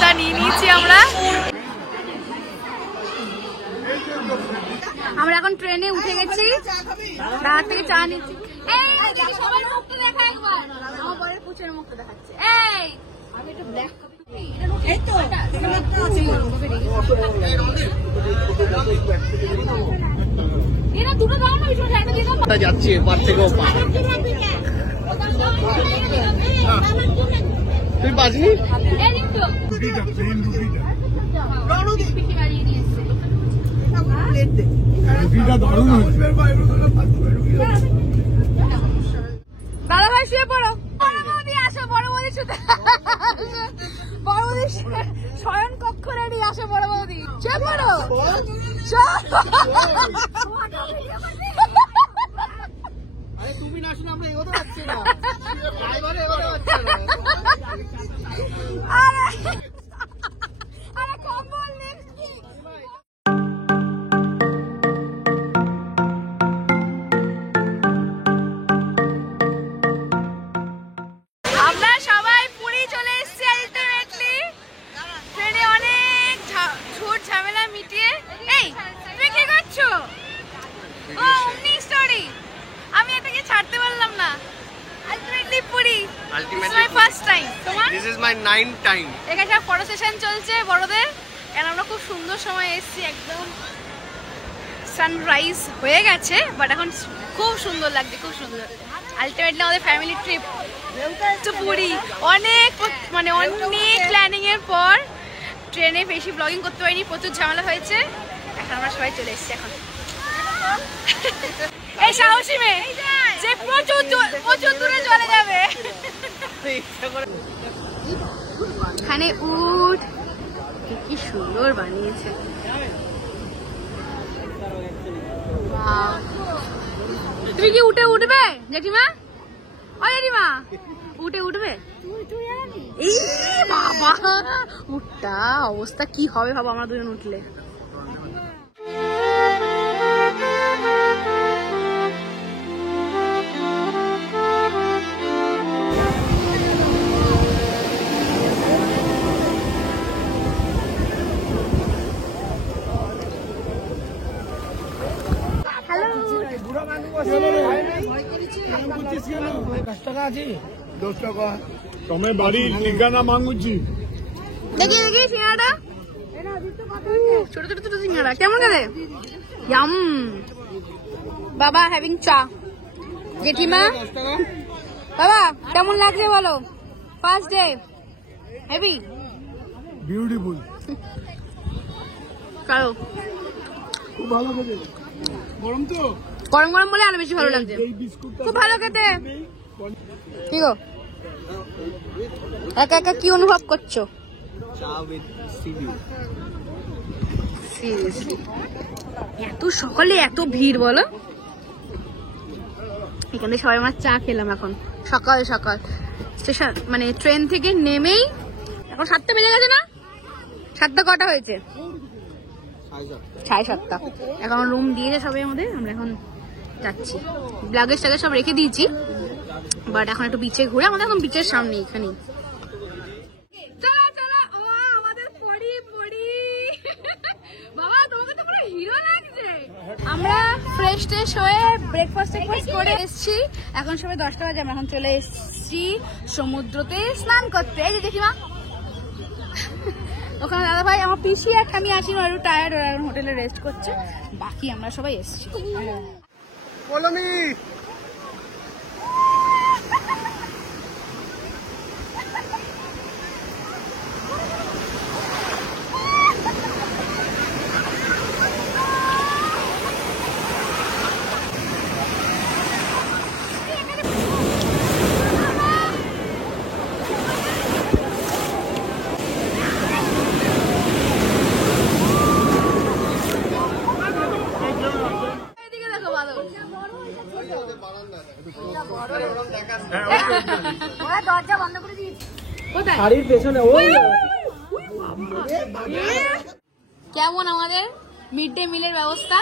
চা নিয়ে নিয়েছি আমরা। আমরা এখন ট্রেনে উঠে গেছি, রাত থেকে চা নিচ্ছি। সবার মুখটা দেখা একবার, আমার বরের পুচের মুখটা দেখাচ্ছে। দুটো দাও না, যাচ্ছি এবার থেকে তুই বাজনি দাদা ভাই শুয়ে পড়ো। বড় বৌদি আসো, বড় বৌদি শুতে, বড় বৌদি শয়ন কক্ষ রেডি, আসো বড় বৌদি শুয়ে পড়ো। তুমি না শুনে আমরা এগোতে পারছি না, ড্রাইভারে এগোতে পারছি না। আরে কম্বল লিপস্টিক। আমরা সবাই পুরী চলে এসেছি আলটিমেটলি। ট্রেনে অনেক ঝুট ঝামেলা মিটিয়ে। এই তুমি কি করছো? ও অমনি স্টোরি, আমি এটাকে ছাড়তে পারলাম না। Ultimately Puri, this my first time. তোমার? This is my 9th time. এখানে ফটো সেশন চলছে বড়দের, কারণ আমরা খুব সুন্দর সময় এসেছি, একদম সানরাইজ হয়ে গেছে, বাট এখন খুব সুন্দর লাগছে, খুব সুন্দর। আলটিমেটলি আমাদের ফ্যামিলি ট্রিপ টু পুরী। অনেক মানে অনেক প্ল্যানিং এর পর ট্রেনে বেশি ব্লগিং করতে পারিনি, প্রচুর ঝামেলা হয়েছে। এখন আমরা সবাই চলে এসেছি। এখন এই সাহসী মেয়ে যে প্রচুর দূরে চলে যাবে। এখানে উঠ কি সুন্দর বানিয়েছে। তুমি কি উঠে উঠবে জেঠিমা? ও জেঠিমা উঠে উঠবে? এই বাবা উঠটা অবস্থা কি হবে ভাবো আমরা দুজন উঠলে। तुम्हें बारी ठिकाना मांगुची देखी देखी सिंगाड़ा छोटे छोटे छोटे सिंगाड़ा केमन गেলে यम बाबा हैविंग चा জেঠিমা বাবা কেমন লাগছে বলো ফার্স্ট ডে হেভি বিউটিফুল খাও খুব ভালো খেতে গরম তো গরম গরম বলে আরো বেশি ভালো লাগছে খুব ভালো খেতে কি গো একা একা কি অনুভব করছো চা উইথ সিভিউ সিরিয়াসলি এত সকালে এত ভিড় বলো এখানে সবাই আমরা চা খেলাম এখন সকাল সকাল স্টেশন মানে ট্রেন থেকে নেমেই এখন 7টা বেজে গেছে না 7টা কটা হয়েছে 7:30 এখন রুম দিয়েছে সবাই আমাদের আমরা এখন যাচ্ছি লাগেজ টাগেজ সব রেখে দিয়েছি বাট এখন একটু বিচে ঘুরে আমাদের এখন বিচের সামনে এখানে আমরা ফ্রেশ ট্রেশ হয়ে ব্রেকফাস্ট করে এসেছি এখন সবাই 10টা বাজে আমরা এখন চলে এসেছি সমুদ্রতে স্নান করতে এই যে দেখিমা ওখানে দাদা ভাই আমার পিসি আর আমি আসি না একটু টায়ার্ড ওরা হোটেলে রেস্ট করছে বাকি আমরা সবাই এসেছি দরজা বন্ধ করে দিয়েছি শাড়ির পেছনে কেমন আমাদের মিড ডে মিলের ব্যবস্থা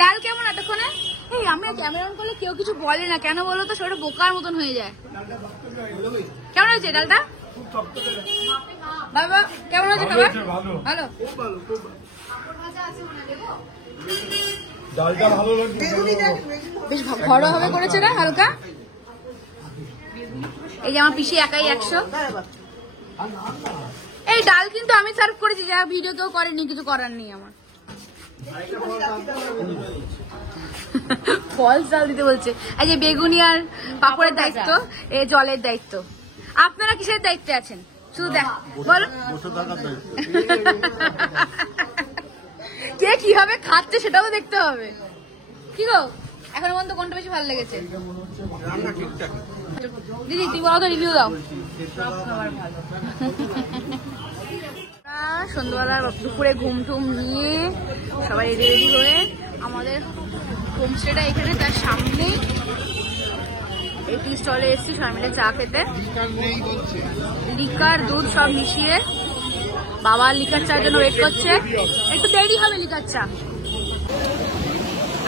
ডাল কেমন এতক্ষণে এই আমরা ক্যামেরা অন করলে কেউ কিছু বলে না কেন বলো তো সেটা বোকার মতন হয়ে যায় কেমন হয়েছে ডালটা বাবা কেমন আছে খাবার? ভালো। খুব ভালো খুব ভালো। ডালটা ভালো লাগছে, বেশ ঘরোয়া ভাবে করেছে না, হালকা। এই যে আমার পিসি একাই 100। এই ডাল কিন্তু আমি সার্ভ করেছি, যা ভিডিও কেউ করেনি, কিছু করার নেই আমার। ফলস ডাল দিতে বলছে। এই যে বেগুনি আর পাপড়ের দায়িত্ব, এ জলের দায়িত্ব। আপনারা কিসের দায়িত্বে আছেন? শুধু দেখ বল কে কিভাবে খাচ্ছে সেটাও দেখতে হবে। কি গো, এখন পর্যন্ত কোনটা বেশি ভালো লেগেছে? দিদি তুমি বলো তো, রিভিউ দাও। সব খাবার ভালো। সন্ধ্যাবেলা দুপুরে ঘুম টুম নিয়ে সবাই রেডি হয়ে আমাদের হোমস্টেটা এখানে, তার সামনেই এই টি স্টলে এসেছি সবাই মিলে চা খেতে। লিকার দুধ সব মিশিয়ে বাবা লিকার চার জন্য ওয়েট করছে, একটু দেরি হবে লিকার চা।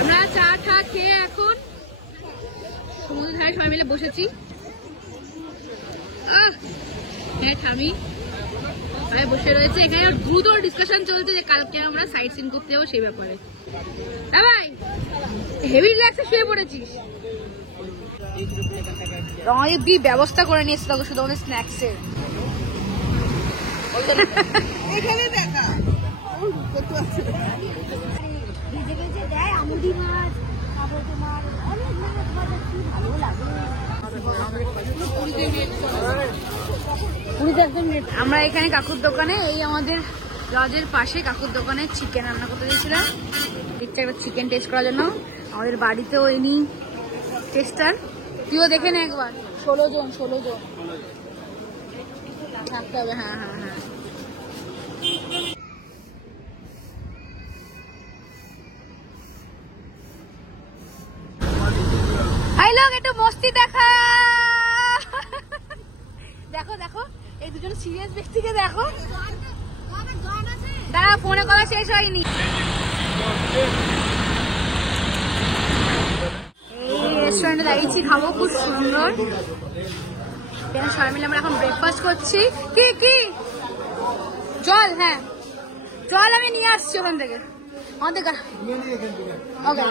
আমরা চা টা খেয়ে এখন সমুদ্র ধারে সবাই মিলে বসেছি। ঠামি বসে রয়েছে এখানে, দ্রুত ডিসকাশন চলছে যে কালকে আমরা সাইট সিন করতে যাবো সেই ব্যাপারে। ভাই হেভি রিল্যাক্সে শুয়ে পড়েছিস। রঙের ব্যবস্থা করে নিয়েছে তখন শুধু আমাদের স্ন্যাক্স এর। আমরা এখানে কাকুর দোকানে, এই আমাদের লজের পাশে কাকুর দোকানে চিকেন রান্না করতে দিয়েছিলাম, একটা চিকেন টেস্ট করার জন্য। আমাদের বাড়িতেও এনি টেস্টার, তুইও দেখে নে একবার। 16 জন থাকতে হবে। হ্যাঁ হ্যাঁ হ্যাঁ। হাই লোক, একটু মস্তি দেখা। দেখো দেখো এই দুজন সিরিয়াস ব্যক্তিকে দেখো। দাঁড়া, ফোনে কথা শেষ হয়নি। এই রেস্টুরেন্টে দাঁড়িয়েছি, খাবো, খুব সুন্দর। সবাই মিলে আমরা এখন ব্রেকফাস্ট করছি। কি কি জল? হ্যাঁ জল আমি নিয়ে আসছি ওখান থেকে আমাদের। ওকে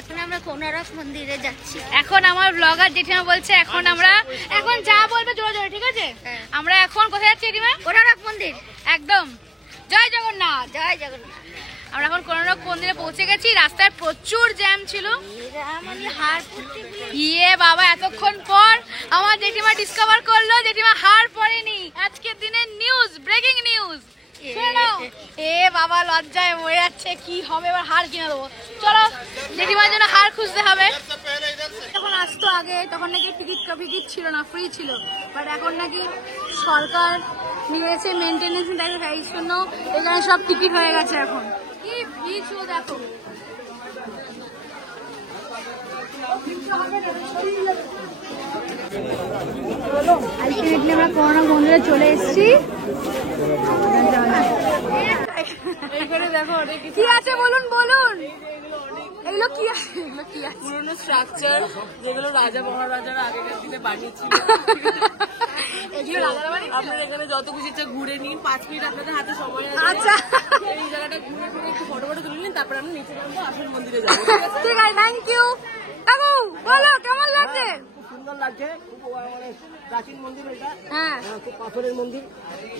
এখন আমরা কোনারক মন্দিরে যাচ্ছি। এখন আমার ব্লগার জেঠিমা বলছে এখন আমরা, এখন যা বলবে জোরে জোরে, ঠিক আছে? আমরা এখন কোথায় যাচ্ছি জেঠিমা? কোনারক মন্দির। একদম। জয় জগন্নাথ। জয় জগন্নাথ। আমরা এখন কোনারক মন্দিরে পৌঁছে গেছি। রাস্তায় প্রচুর জ্যাম ছিল। ইয়ে বাবা, এতক্ষণ পর আমার জেঠিমা ডিসকভার করলো জেঠিমা হার পড়েনি। আজকের দিনের নিউজ, ব্রেকিং নিউজ। এ বাবা লজ্জায় মরে যাচ্ছে, কি হবে এবার, হার কিনে দেবো। চলো জেঠিমার জন্য হার খুঁজতে হবে। যখন আসতো আগে তখন নাকি টিকিট ছিল না, ফ্রি ছিল, বাট এখন নাকি সরকার নিয়েছে মেনটেনেন্স, তাই জন্য এখানে সব টিকিট হয়ে গেছে এখন। কি ভিড় দেখো। আলটিমেটলি আমরা কোনারক মন্দিরে চলে এসেছি। দেখো কি আছে বলুন বলুন, এগুলো কি আছে? এগুলো কি আছে? পুরোনো স্ট্রাকচার যেগুলো রাজা মহারাজারা আগেকার দিনে বানিয়েছিল। আপনার এখানে যত কিছু ইচ্ছা ঘুরে নিন, 5 মিনিট আপনাদের হাতে সময় আছে। আচ্ছা, এই জায়গাটা ঘুরে ঘুরে একটু ফটো তুলে নিন, তারপর আমরা নিচে নামবো, আসল মন্দিরে যাবো। ঠিক আছে, থ্যাংক ইউ। কাকু বলো কেমন লাগছে? খুব সুন্দর লাগছে, খুব মানে প্রাচীন মন্দির এটা। হ্যাঁ খুব পাথরের মন্দির,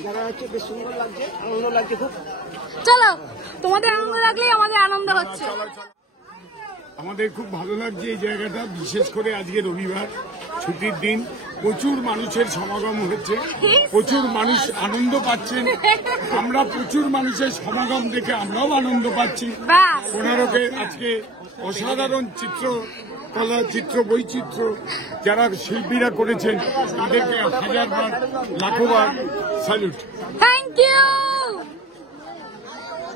জায়গা হচ্ছে বেশ সুন্দর লাগছে, আনন্দ লাগছে খুব। চলো, তোমাদের আনন্দ লাগলেই আমাদের আনন্দ হচ্ছে। আমাদের খুব ভালো লাগছে এই জায়গাটা, বিশেষ করে আজকে রবিবার ছুটির দিন, প্রচুর মানুষের সমাগম হচ্ছে, প্রচুর মানুষ আনন্দ পাচ্ছেন। আমরা প্রচুর মানুষের সমাগম দেখে আমরাও আনন্দ পাচ্ছি। কোনারকে আজকে অসাধারণ চিত্রকলা, চিত্র বৈচিত্র্য যারা শিল্পীরা করেছেন তাদেরকে হাজারবার লাখবার স্যালুট। Thank you.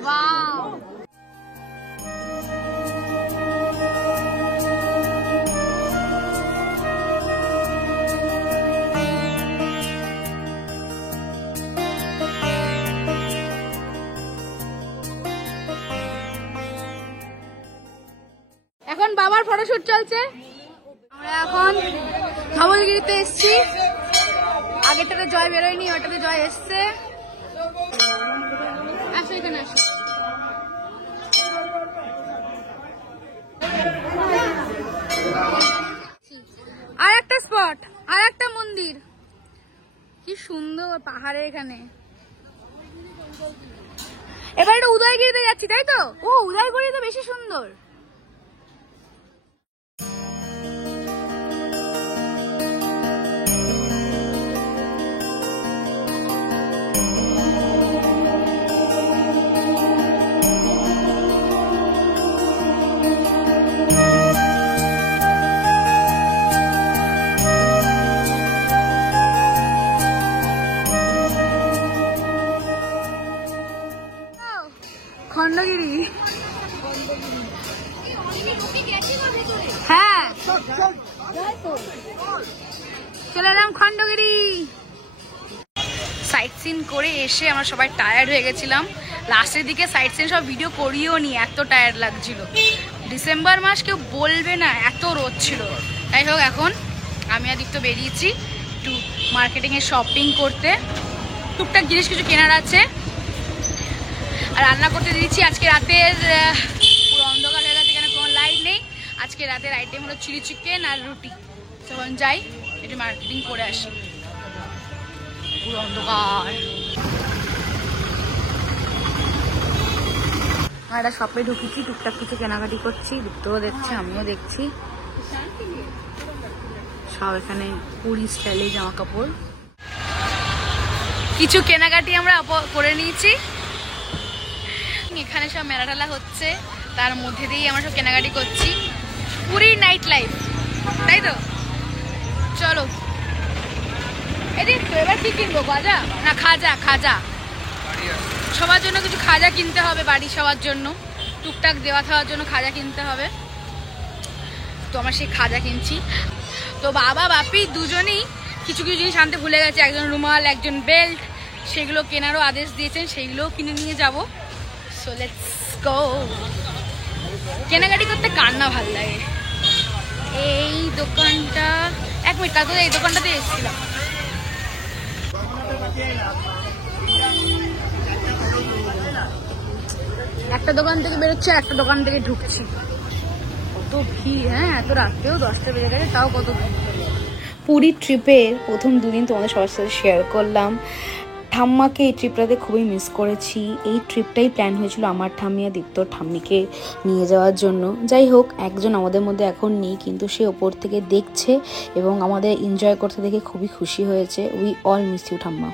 ওয়াও, এখন বাবার ফটোশুট চলছে। আমরা এখন ধবলগিরিতে এসছি, আগেরটাতে জয় বেরোয়নি, ওটাতে জয় এসছে। আসো এখানে আসো। আর একটা স্পট, আর একটা মন্দির, কি সুন্দর পাহাড়ের এখানে। এবার এটা উদয়গিরিতে যাচ্ছি, তাই তো? ও উদয়গিরি তো বেশি সুন্দর। খণ্ডগিরি, হ্যাঁ চলে এলাম খণ্ডগিরি। সাইট সিন করে এসে আমরা সবাই টায়ার্ড হয়ে গেছিলাম। লাস্টের দিকে সাইট সিন সব ভিডিও করিও নি, এত টায়ার্ড লাগছিল। ডিসেম্বর মাস কেউ বলবে না এত রোদ ছিল। যাই হোক এখন আমি আর দীপ্ত বেরিয়েছি একটু মার্কেটিংয়ে শপিং করতে, টুকটাক জিনিস কিছু কেনার আছে। আর রান্না করতে দিয়েছি আজকে রাতের, পুরো অন্ধকার হয়ে গেছে, এখানে কোনো লাইট নেই। আজকে রাতের আইটেম হলো চিলি চিকেন আর রুটি। তখন যাই একটু মার্কেটিং করে আসি, পুরো অন্ধকার। আর একটা শপে ঢুকেছি, টুকটাক কিছু কেনাকাটি করছি, দুটোও দেখছে, আমিও দেখছি। সব এখানে পুরি স্টাইলে জামা কাপড়, কিছু কেনাকাটি আমরা করে নিয়েছি। এখানে সব মেলা টেলা হচ্ছে, তার মধ্যে দিয়েই আমরা সব কেনাকাটি করছি। পুরি নাইট লাইফ, তাই তো? চলো এদিক তো। এবার কি কিনবো? গজা না খাজা? খাজা সবার জন্য কিছু খাজা কিনতে হবে, বাড়ি সবার জন্য টুকটাক দেওয়া খাওয়ার জন্য খাজা কিনতে হবে। তো আমরা সেই খাজা কিনছি। তো বাবা বাপি দুজনেই কিছু কিছু জিনিস আনতে ভুলে গেছে, একজন রুমাল, একজন বেল্ট, সেগুলো কেনারও আদেশ দিয়েছেন, সেইগুলোও কিনে নিয়ে যাবো। So let's go. কেনাকাটি করতে কার না ভালো লাগে। এই দোকানটা, এক মিনিট, কাকু এই দোকানটাতে এসেছিলাম। একটা দোকান থেকে বেরোচ্ছে, একটা দোকান থেকে ঢুকছি। কত ভিড়, হ্যাঁ এত রাত্রেও 10টা বেজে গেছে, তাও কত ভিড়। পুরী ট্রিপের প্রথম দুদিন তোমাদের সবার সাথে শেয়ার করলাম। ঠাম্মাকে এই ট্রিপটাতে খুবই মিস করেছি। এই ট্রিপটাই প্ল্যান হয়েছিল আমার ঠাম্মি আর দীপ্তর ঠাম্মিকে নিয়ে যাওয়ার জন্য। যাই হোক, একজন আমাদের মধ্যে এখন নেই, কিন্তু সে ওপর থেকে দেখছে এবং আমাদের এনজয় করতে দেখে খুবই খুশি হয়েছে। উই অল মিস ইউ ঠাম্মা।